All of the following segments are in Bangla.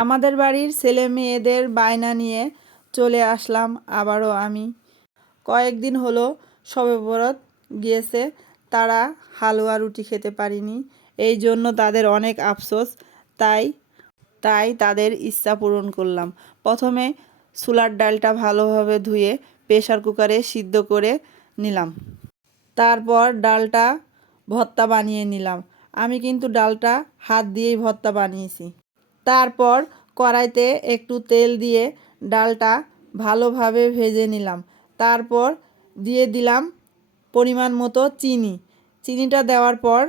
আমাদের বাড়ির ছেলে মেয়েদের বায়না নিয়ে চলে আসলাম আবারও আমি। কয়েকদিন হলো শবে বরাত গিয়েছে, তারা হালুয়া রুটি খেতে পারিনি, এই জন্য তাদের অনেক আফসোস। তাই তাদের ইচ্ছা পূরণ করলাম। প্রথমে ছোলার ডালটা ভালোভাবে ধুয়ে প্রেসার কুকারে সিদ্ধ করে নিলাম। তারপর ডালটা ভর্তা বানিয়ে নিলাম। আমি কিন্তু ডালটা হাত দিয়েই ভর্তা বানিয়েছি। তারপর কড়াইতে একটু তেল দিয়ে ডালটা ভালোভাবে ভেজে নিলাম। তারপর দিয়ে দিলাম পরিমাণ মতো চিনি। চিনিটা দেওয়ার পর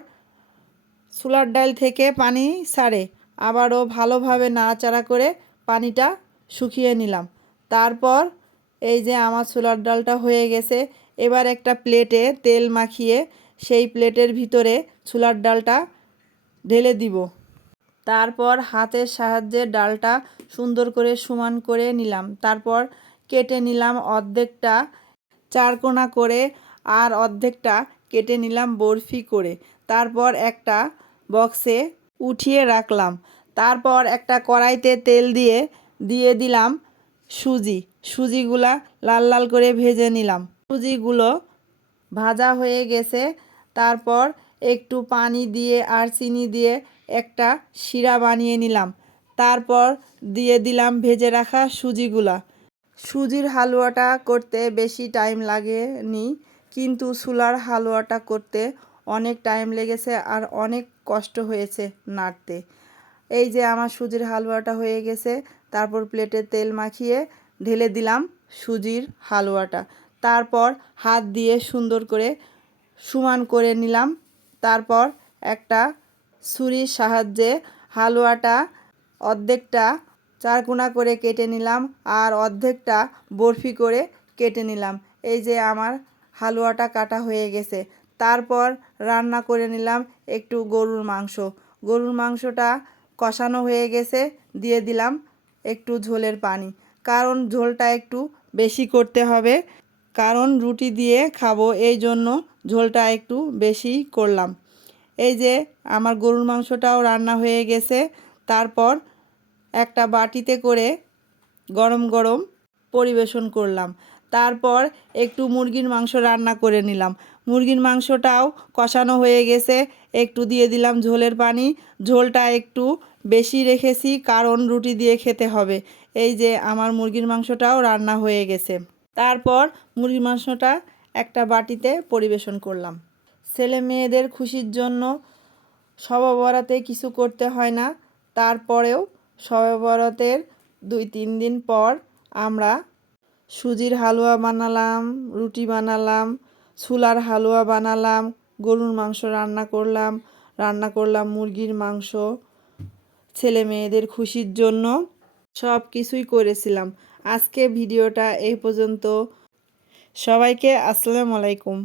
ছোলার ডাল থেকে পানি ছাড়ে, আবারও ভালোভাবে নাড়াচাড়া করে পানিটা শুকিয়ে নিলাম। তারপর এই যে আমার ছোলার ডালটা হয়ে গেছে। এবার একটা প্লেটে তেল মাখিয়ে সেই প্লেটের ভিতরে ছোলার ডালটা ঢেলে দিব। তারপর হাতের সাহায্যে ডালটা সুন্দর করে সমান করে নিলাম। তারপর কেটে নিলাম অর্ধেকটা চারকোনা করে, আর অর্ধেকটা কেটে নিলাম বরফি করে। তারপর একটা বক্সে উঠিয়ে রাখলাম। তারপর একটা কড়াইতে তেল দিয়ে দিলাম সুজিগুলা লাল লাল করে ভেজে নিলাম। সুজিগুলো ভাজা হয়ে গেছে। তারপর একটু পানি দিয়ে আর চিনি দিয়ে একটা শিরা বানিয়ে নিলাম। তারপর দিয়ে দিলাম ভেজে রাখা সুজিগুলা। সুজির হালুয়াটা করতে বেশি টাইম লাগেনি, কিন্তু ছোলার হালুয়াটা করতে অনেক টাইম লেগেছে আর অনেক কষ্ট হয়েছে নাড়তে। এই যে আমার সুজির হালুয়াটা হয়ে গেছে। তারপর প্লেটে তেল মাখিয়ে ঢেলে দিলাম সুজির হালুয়াটা। তারপর হাত দিয়ে সুন্দর করে সমান করে নিলাম। তারপর একটা ছুরির সাহায্যে হালুয়াটা অর্ধেকটা চারকোনা করে কেটে নিলাম, আর অর্ধেকটা বরফি করে কেটে নিলাম। এই যে আমার হালুয়াটা কাটা হয়ে গেছে। তারপর রান্না করে নিলাম একটু গরুর মাংস। গরুর মাংসটা কষানো হয়ে গেছে, দিয়ে দিলাম একটু ঝোলের পানি, কারণ ঝোলটা একটু বেশি করতে হবে, কারণ রুটি দিয়ে খাবো, এই জন্য ঝোলটা একটু বেশি করলাম। এই যে আমার গরুর মাংসটাও রান্না হয়ে গেছে। তারপর একটা বাটিতে করে গরম গরম পরিবেশন করলাম। তারপর একটু মুরগির মাংস রান্না করে নিলাম। মুরগির মাংসটাও কষানো হয়ে গেছে, একটু দিয়ে দিলাম ঝোলের পানি। ঝোলটা একটু বেশি রেখেছি, কারণ রুটি দিয়ে খেতে হবে। এই যে আমার মুরগির মাংসটাও রান্না হয়ে গেছে। তারপর মুরগির মাংসটা একটা বাটিতে পরিবেশন করলাম। ছেলে মেয়েদের খুশির জন্য শবে বরাতে কিছু করতে হয় না, তারপরেও শবে বরাতের 2-3 দিন পর আমরা সুজির হালুয়া বানালাম, রুটি বানালাম, ছোলার হালুয়া বানালাম, গরুর মাংস রান্না করলাম মুরগির মাংস। ছেলে মেয়েদের খুশির জন্য সব কিছুই করেছিলাম। আজকে ভিডিওটা এই পর্যন্ত। সবাইকে আসসালামু আলাইকুম।